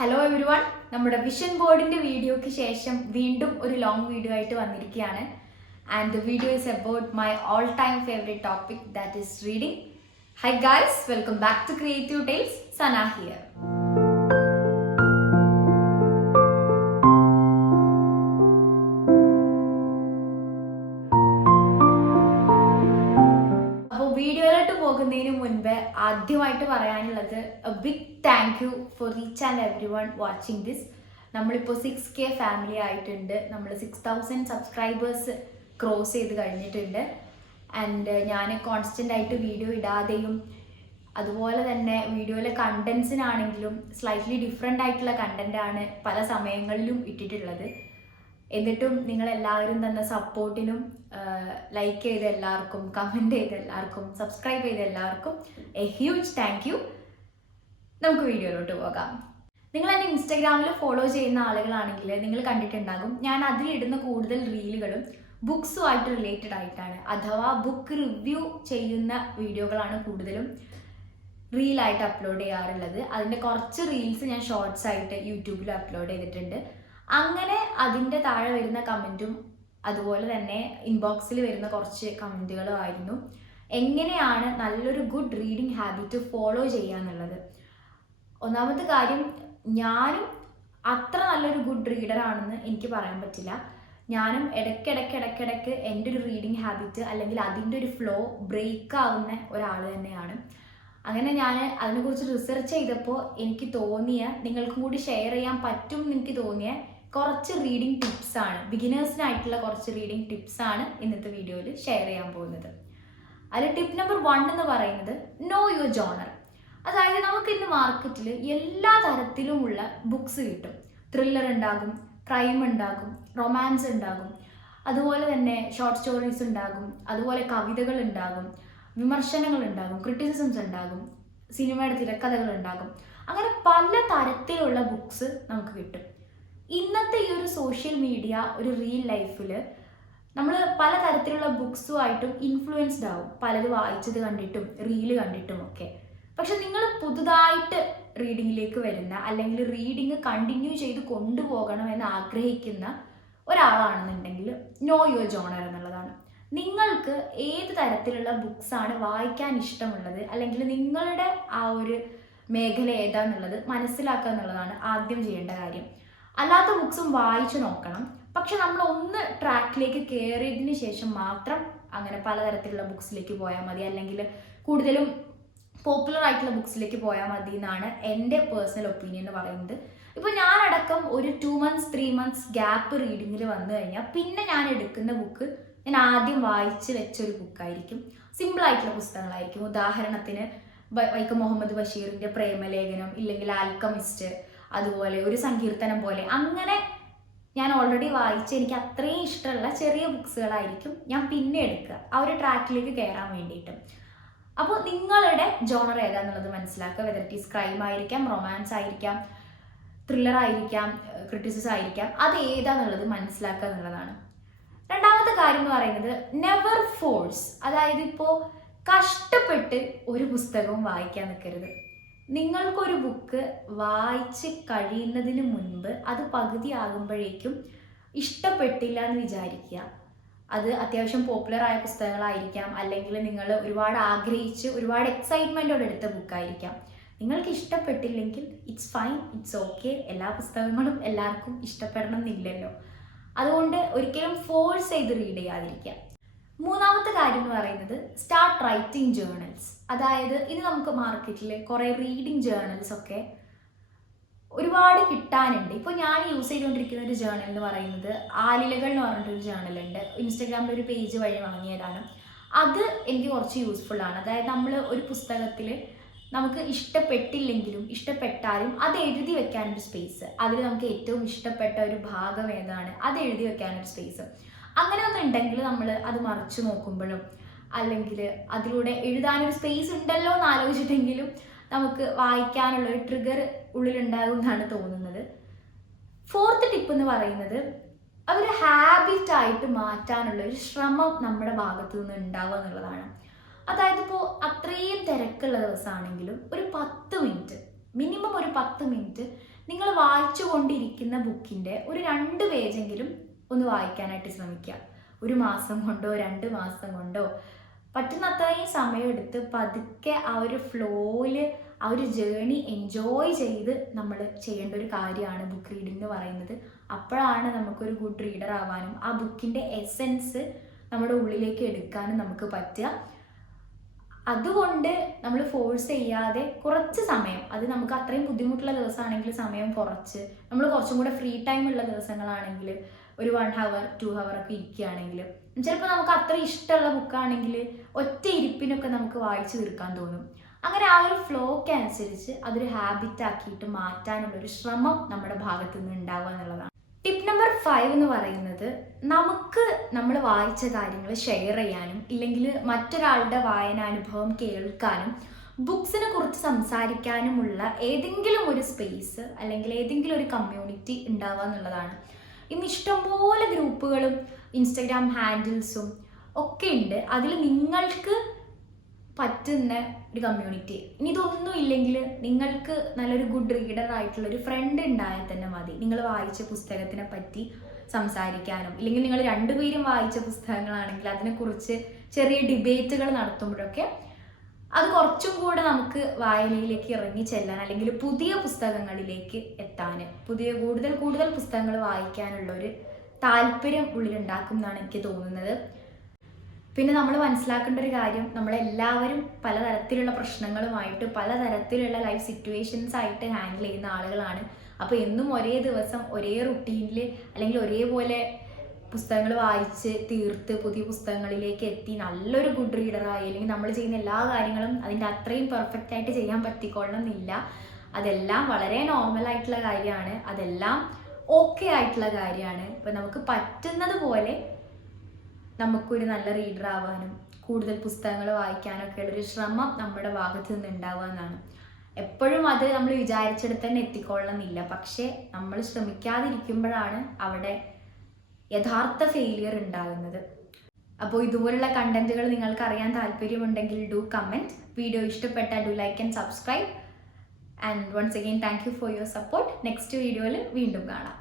Hello everyone, നമ്മുടെ vision ബോർഡിൻ്റെ വീഡിയോയ്ക്ക് ശേഷം വീണ്ടും ഒരു ലോങ് വീഡിയോ ആയിട്ട് വന്നിരിക്കുകയാണ്. And the video is about my all time favourite topic, that is reading. Hi guys, welcome back to creative tales. Sana here. അപ്പോൾ വീഡിയോയിലോട്ട് പോകുന്നതിന് മുൻപ് ആദ്യമായിട്ട് പറയാനുള്ളത് a big thank you for each and every one watching this. നമ്മളിപ്പോൾ 6K family ആയിട്ടുണ്ട്. നമ്മൾ 6000 subscribers cross ചെയ്ത് കഴിഞ്ഞിട്ടുണ്ട്. ആൻഡ് ഞാൻ കോൺസ്റ്റൻ്റ് ആയിട്ട് വീഡിയോ ഇടാതെയും അതുപോലെ തന്നെ വീഡിയോയിലെ കണ്ടൻസിനാണെങ്കിലും സ്ലൈറ്റ്ലി ഡിഫറെൻ്റ് ആയിട്ടുള്ള കണ്ടൻ്റാണ് പല സമയങ്ങളിലും ഇട്ടിട്ടുള്ളത്. എന്നിട്ടും നിങ്ങളെല്ലാവരും തന്ന സപ്പോർട്ടിനും ലൈക്ക് ചെയ്ത എല്ലാവർക്കും, കമൻറ്റ് ചെയ്ത എല്ലാവർക്കും, സബ്സ്ക്രൈബ് ചെയ്ത എല്ലാവർക്കും എ ഹ്യൂജ് താങ്ക് യു. നമുക്ക് വീഡിയോയിലോട്ട് പോകാം. നിങ്ങൾ എന്നെ ഇൻസ്റ്റാഗ്രാമിൽ ഫോളോ ചെയ്യുന്ന ആളുകളാണെങ്കിൽ നിങ്ങൾ കണ്ടിട്ടുണ്ടാകും, ഞാൻ അതിലിടുന്ന കൂടുതൽ റീലുകളും ബുക്സുമായിട്ട് റിലേറ്റഡ് ആയിട്ടാണ്, അഥവാ ബുക്ക് റിവ്യൂ ചെയ്യുന്ന വീഡിയോകളാണ് കൂടുതലും റീലായിട്ട് അപ്ലോഡ് ചെയ്യാറുള്ളത്. അതിൻ്റെ കുറച്ച് റീൽസ് ഞാൻ ഷോർട്സ് ആയിട്ട് യൂട്യൂബിൽ അപ്ലോഡ് ചെയ്തിട്ടുണ്ട്. അങ്ങനെ അതിൻ്റെ താഴെ വരുന്ന കമൻറ്റും അതുപോലെ തന്നെ ഇൻബോക്സിൽ വരുന്ന കുറച്ച് കമൻറ്റുകളും ആയിരുന്നു എങ്ങനെയാണ് നല്ലൊരു ഗുഡ് റീഡിങ് ഹാബിറ്റ് ഫോളോ ചെയ്യുക എന്നുള്ളത്. ഒന്നാമത്തെ കാര്യം, ഞാനും അത്ര നല്ലൊരു ഗുഡ് റീഡറാണെന്ന് എനിക്ക് പറയാൻ പറ്റില്ല. ഞാനും ഇടയ്ക്കിടയ്ക്ക് എൻ്റെ ഒരു റീഡിങ് ഹാബിറ്റ് അല്ലെങ്കിൽ അതിൻ്റെ ഒരു ഫ്ലോ ബ്രേക്ക് ആവുന്ന ഒരാൾ തന്നെയാണ്. അങ്ങനെ ഞാൻ അതിനെക്കുറിച്ച് റിസർച്ച് ചെയ്തപ്പോൾ എനിക്ക് തോന്നിയ, നിങ്ങൾക്കും കൂടി ഷെയർ ചെയ്യാൻ പറ്റും എന്ന് എനിക്ക് തോന്നിയ കുറച്ച് റീഡിങ് ടിപ്സാണ്, ബിഗിനേഴ്സിനായിട്ടുള്ള കുറച്ച് റീഡിങ് ടിപ്സാണ് ഇന്നത്തെ വീഡിയോയിൽ ഷെയർ ചെയ്യാൻ പോകുന്നത്. അതിൽ ടിപ്പ് നമ്പർ 1 എന്ന് പറയുന്നത് നോ യുവർ ജോണർ. അതായത് നമുക്ക് ഇന്ന് മാർക്കറ്റിൽ എല്ലാ തരത്തിലുമുള്ള ബുക്സ് കിട്ടും. ത്രില്ലർ ഉണ്ടാകും, ക്രൈം ഉണ്ടാകും, റൊമാൻസ് ഉണ്ടാകും, അതുപോലെ തന്നെ ഷോർട്ട് സ്റ്റോറീസ് ഉണ്ടാകും, അതുപോലെ കവിതകൾ ഉണ്ടാകും, വിമർശനങ്ങൾ ഉണ്ടാകും, ക്രിറ്റിസിസംസ് ഉണ്ടാകും, സിനിമയുടെ തിരക്കഥകൾ ഉണ്ടാകും. അങ്ങനെ പല തരത്തിലുള്ള ബുക്സ് നമുക്ക് കിട്ടും. ഇന്നത്തെ ഈ ഒരു സോഷ്യൽ മീഡിയ, ഒരു റിയൽ ലൈഫിൽ നമ്മൾ പല തരത്തിലുള്ള ബുക്സുമായിട്ടും ഇൻഫ്ലുവൻസ്ഡ് ആവും, പലത് വായിച്ചത് കണ്ടിട്ടും റീല് കണ്ടിട്ടും ഒക്കെ. പക്ഷെ നിങ്ങൾ പുതുതായിട്ട് റീഡിങ്ങിലേക്ക് വരുന്ന അല്ലെങ്കിൽ റീഡിങ് കണ്ടിന്യൂ ചെയ്ത് കൊണ്ടുപോകണമെന്ന് ആഗ്രഹിക്കുന്ന ഒരാളാണെന്നുണ്ടെങ്കിൽ നോ യുവർ ജോണർ എന്നുള്ളതാണ്. നിങ്ങൾക്ക് ഏത് തരത്തിലുള്ള ബുക്സാണ് വായിക്കാൻ ഇഷ്ടമുള്ളത്, അല്ലെങ്കിൽ നിങ്ങളുടെ ആ ഒരു മേഖല ഏതാന്നുള്ളത് മനസ്സിലാക്കുക എന്നുള്ളതാണ് ആദ്യം ചെയ്യേണ്ട കാര്യം. അല്ലാത്ത ബുക്സും വായിച്ചു നോക്കണം, പക്ഷെ നമ്മൾ ഒന്ന് ട്രാക്കിലേക്ക് കയറിയതിന് ശേഷം മാത്രം അങ്ങനെ പലതരത്തിലുള്ള ബുക്സിലേക്ക് പോയാൽ മതി, അല്ലെങ്കിൽ കൂടുതലും പോപ്പുലർ ആയിട്ടുള്ള ബുക്സിലേക്ക് പോയാൽ മതി എന്നാണ് എൻ്റെ പേഴ്സണൽ ഒപ്പീനിയൻ എന്ന് പറയുന്നത്. ഇപ്പോൾ ഞാനടക്കം ഒരു 2 months 3 months ഗ്യാപ്പ് റീഡിങ്ങിൽ വന്നു കഴിഞ്ഞാൽ പിന്നെ ഞാൻ എടുക്കുന്ന ബുക്ക് ഞാൻ ആദ്യം വായിച്ച് വെച്ചൊരു ബുക്കായിരിക്കും. സിമ്പിളായിട്ടുള്ള പുസ്തകങ്ങളായിരിക്കും. ഉദാഹരണത്തിന് വൈക്കം മുഹമ്മദ് ബഷീറിൻ്റെ പ്രേമലേഖനം, ഇല്ലെങ്കിൽ ആൽക്കമിസ്റ്റ്, അതുപോലെ ഒരു സങ്കീർത്തനം പോലെ, അങ്ങനെ ഞാൻ ഓൾറെഡി വായിച്ച് എനിക്ക് അത്രയും ഇഷ്ടമുള്ള ചെറിയ ബുക്സുകളായിരിക്കും ഞാൻ പിന്നെ എടുക്കുക, ആ ഒരു ട്രാക്കിലേക്ക് കയറാൻ വേണ്ടിയിട്ട്. അപ്പോൾ നിങ്ങളുടെ ജോണർ ഏതാന്നുള്ളത് മനസ്സിലാക്കുക. വെദർ ഇറ്റ് ഈസ് ക്രൈം ആയിരിക്കാം, റൊമാൻസ് ആയിരിക്കാം, ത്രില്ലർ ആയിരിക്കാം, ക്രിറ്റിസിസം ആയിരിക്കാം, അത് ഏതാന്നുള്ളത് മനസ്സിലാക്കുക എന്നുള്ളതാണ്. രണ്ടാമത്തെ കാര്യം എന്ന് പറയുന്നത് നെവർ ഫോഴ്സ്. അതായത് ഇപ്പോൾ കഷ്ടപ്പെട്ട് ഒരു പുസ്തകവും വായിക്കാൻ നിൽക്കരുത്. നിങ്ങൾക്കൊരു ബുക്ക് വായിച്ച് കഴിയുന്നതിന് മുൻപ് അത് പകുതി ആകുമ്പോഴേക്കും ഇഷ്ടപ്പെട്ടില്ല എന്ന് വിചാരിക്കുക. അത് അത്യാവശ്യം പോപ്പുലർ ആയ പുസ്തകങ്ങളായിരിക്കാം, അല്ലെങ്കിൽ നിങ്ങൾ ഒരുപാട് ആഗ്രഹിച്ച് ഒരുപാട് എക്സൈറ്റ്മെൻറ്റോടെ എടുത്ത ബുക്കായിരിക്കാം. നിങ്ങൾക്ക് ഇഷ്ടപ്പെട്ടില്ലെങ്കിൽ ഇറ്റ്സ് ഫൈൻ, ഇറ്റ്സ് ഓക്കെ. എല്ലാ പുസ്തകങ്ങളും എല്ലാവർക്കും ഇഷ്ടപ്പെടണം എന്നില്ലല്ലോ. അതുകൊണ്ട് ഒരിക്കലും ഫോഴ്സ് ചെയ്ത് റീഡ് ചെയ്യാതിരിക്കുക. മൂന്നാമത്തെ കാര്യം എന്ന് പറയുന്നത് സ്റ്റാർട്ട് റൈറ്റിംഗ് ജേർണൽസ്. അതായത് ഇത് നമുക്ക് മാർക്കറ്റിൽ കുറേ റീഡിങ് ജേർണൽസ് ഒക്കെ ഒരുപാട് കിട്ടാനുണ്ട്. ഇപ്പോൾ ഞാൻ യൂസ് ചെയ്തുകൊണ്ടിരിക്കുന്ന ഒരു ജേർണൽ എന്ന് പറയുന്നത് ആലിലകൾ എന്ന് പറഞ്ഞിട്ടൊരു ജേർണലുണ്ട്. ഇൻസ്റ്റഗ്രാമിൽ ഒരു പേജ് വഴി വാങ്ങിയതാണ്. അത് എനിക്ക് കുറച്ച് യൂസ്ഫുൾ ആണ്. അതായത് നമ്മൾ ഒരു പുസ്തകത്തിൽ നമുക്ക് ഇഷ്ടപ്പെട്ടില്ലെങ്കിലും ഇഷ്ടപ്പെട്ടാലും അത് എഴുതി വെക്കാനൊരു സ്പേസ്, അതിൽ നമുക്ക് ഏറ്റവും ഇഷ്ടപ്പെട്ട ഒരു ഭാഗം ഏതാണ് അത് എഴുതി വെക്കാനൊരു സ്പേസ്, അങ്ങനെ ഒന്നുണ്ടെങ്കിൽ നമ്മൾ അത് മറിച്ച് നോക്കുമ്പോഴും അല്ലെങ്കിൽ അതിലൂടെ എഴുതാനൊരു സ്പേസ് ഉണ്ടല്ലോ എന്ന് ആലോചിച്ചിട്ടെങ്കിലും നമുക്ക് വായിക്കാനുള്ള ഒരു ട്രിഗർ ഉള്ളിലുണ്ടാകും എന്നാണ് തോന്നുന്നത്. 4th ടിപ്പ് എന്ന് പറയുന്നത് അതൊരു ഹാബിറ്റായിട്ട് മാറ്റാനുള്ള ഒരു ശ്രമം നമ്മുടെ ഭാഗത്തു നിന്ന് ഉണ്ടാവുക എന്നുള്ളതാണ്. അതായത് ഇപ്പോൾ അത്രയും തിരക്കുള്ള ദിവസമാണെങ്കിലും ഒരു 10 മിനിറ്റ്, മിനിമം ഒരു 10 മിനിറ്റ് നിങ്ങൾ വായിച്ചു കൊണ്ടിരിക്കുന്ന ബുക്കിൻ്റെ ഒരു 2 പേജെങ്കിലും ഒന്ന് വായിക്കാനായിട്ട് ശ്രമിക്കുക. 1 മാസം കൊണ്ടോ 2 മാസം കൊണ്ടോ പറ്റുന്നത്രയും സമയമെടുത്ത് പതുക്കെ ആ ഒരു ഫ്ലോയിൽ ആ ഒരു ജേണി എൻജോയ് ചെയ്ത് നമ്മൾ ചെയ്യേണ്ട ഒരു കാര്യമാണ് ബുക്ക് റീഡിംഗ് എന്ന് പറയുന്നത്. അപ്പോഴാണ് നമുക്കൊരു ഗുഡ് റീഡർ ആവാനും ആ ബുക്കിൻ്റെ എസെൻസ് നമ്മുടെ ഉള്ളിലേക്ക് എടുക്കാനും നമുക്ക് പറ്റുക. അതുകൊണ്ട് നമ്മൾ ഫോഴ്സ് ചെയ്യാതെ കുറച്ച് സമയം, അത് നമുക്ക് അത്രയും ബുദ്ധിമുട്ടുള്ള ദിവസമാണെങ്കിൽ സമയം കുറച്ച്, നമ്മൾ കുറച്ചും കൂടെ ഫ്രീ ടൈം ഉള്ള ദിവസങ്ങളാണെങ്കിൽ ഒരു 1 hour 2 hour ഒക്കെ ഇരിക്കുകയാണെങ്കിൽ, ചിലപ്പോൾ നമുക്ക് അത്ര ഇഷ്ടമുള്ള ബുക്കാണെങ്കിൽ ഒറ്റ ഇരിപ്പിനൊക്കെ നമുക്ക് വായിച്ചു തീർക്കാൻ തോന്നും. അങ്ങനെ ആ ഒരു ഫ്ലോക്ക് അനുസരിച്ച് അതൊരു ഹാബിറ്റ് ആക്കിയിട്ട് മാറ്റാനുള്ളൊരു ശ്രമം നമ്മുടെ ഭാഗത്തു നിന്ന് ഉണ്ടാവുക എന്നുള്ളതാണ്. ടിപ്പ് നമ്പർ 5 എന്ന് പറയുന്നത്, നമുക്ക് നമ്മൾ വായിച്ച കാര്യങ്ങൾ ഷെയർ ചെയ്യാനും ഇല്ലെങ്കിൽ മറ്റൊരാളുടെ വായനാനുഭവം കേൾക്കാനും ബുക്സിനെ കുറിച്ച് സംസാരിക്കാനുമുള്ള ഏതെങ്കിലും ഒരു സ്പേസ് അല്ലെങ്കിൽ ഏതെങ്കിലും ഒരു കമ്മ്യൂണിറ്റി ഉണ്ടാവുക എന്നുള്ളതാണ്. ഇന്ന് ഇഷ്ടംപോലെ ഗ്രൂപ്പുകളും ഇൻസ്റ്റഗ്രാം ഹാൻഡിൽസും ഒക്കെ ഉണ്ട്. അതിൽ നിങ്ങൾക്ക് പറ്റുന്ന ഒരു കമ്മ്യൂണിറ്റി. ഇനി ഇതൊന്നും ഇല്ലെങ്കിൽ നിങ്ങൾക്ക് നല്ലൊരു ഗുഡ് റീഡർ ആയിട്ടുള്ള ഒരു ഫ്രണ്ട് ഉണ്ടായാൽ തന്നെ മതി. നിങ്ങൾ വായിച്ച പുസ്തകത്തിനെ പറ്റി സംസാരിക്കാനും ഇല്ലെങ്കിൽ നിങ്ങൾ 2 പേരും വായിച്ച പുസ്തകങ്ങളാണെങ്കിൽ അതിനെക്കുറിച്ച് ചെറിയ ഡിബേറ്റുകൾ നടത്തുമ്പോഴൊക്കെ അത് കുറച്ചും കൂടെ നമുക്ക് വായനയിലേക്ക് ഇറങ്ങി ചെല്ലാൻ അല്ലെങ്കിൽ പുതിയ പുസ്തകങ്ങളിലേക്ക് എത്താൻ, കൂടുതൽ പുസ്തകങ്ങൾ വായിക്കാനുള്ള ഒരു താല്പര്യം ഉള്ളിലുണ്ടാക്കും എന്നാണ് എനിക്ക് തോന്നുന്നത്. പിന്നെ നമ്മൾ മനസ്സിലാക്കേണ്ട ഒരു കാര്യം, നമ്മളെല്ലാവരും പലതരത്തിലുള്ള പ്രശ്നങ്ങളുമായിട്ട് പലതരത്തിലുള്ള ലൈഫ് സിറ്റുവേഷൻസ് ആയിട്ട് ഹാൻഡിൽ ചെയ്യുന്ന ആളുകളാണ്. അപ്പോൾ എന്നും ഒരേ ദിവസം ഒരേ റുട്ടീനിൽ അല്ലെങ്കിൽ ഒരേപോലെ പുസ്തകങ്ങൾ വായിച്ച് തീർത്ത് പുതിയ പുസ്തകങ്ങളിലേക്ക് എത്തി നല്ലൊരു ഗുഡ് റീഡറായി അല്ലെങ്കിൽ നമ്മൾ ചെയ്യുന്ന എല്ലാ കാര്യങ്ങളും അതിൻ്റെ അത്രയും പെർഫെക്റ്റ് ആയിട്ട് ചെയ്യാൻ പറ്റിക്കൊള്ളണമെന്നില്ല. അതെല്ലാം വളരെ നോർമലായിട്ടുള്ള കാര്യമാണ്, അതെല്ലാം ഓക്കെ ആയിട്ടുള്ള കാര്യമാണ്. ഇപ്പം നമുക്ക് പറ്റുന്നത് പോലെ നമുക്കൊരു നല്ല റീഡർ ആവാനും കൂടുതൽ പുസ്തകങ്ങൾ വായിക്കാനൊക്കെ ഉള്ളൊരു ശ്രമം നമ്മുടെ ഭാഗത്ത് നിന്ന് ഉണ്ടാവുക എന്നാണ്. എപ്പോഴും അത് നമ്മൾ വിചാരിച്ചിടത്ത് തന്നെ എത്തിക്കൊള്ളണമെന്നില്ല, പക്ഷേ നമ്മൾ ശ്രമിക്കാതിരിക്കുമ്പോഴാണ് അവിടെ യഥാർത്ഥ ഫെയിലിയർ ഉണ്ടാകുന്നത്. അപ്പോൾ ഇതുപോലുള്ള കണ്ടന്റുകൾ നിങ്ങൾക്ക് അറിയാൻ താല്പര്യമുണ്ടെങ്കിൽ ഡു കമൻറ്റ്. വീഡിയോ ഇഷ്ടപ്പെട്ടാൽ do like and subscribe. And once again thank you for your support. Next വീഡിയോയിൽ വീണ്ടും കാണാം.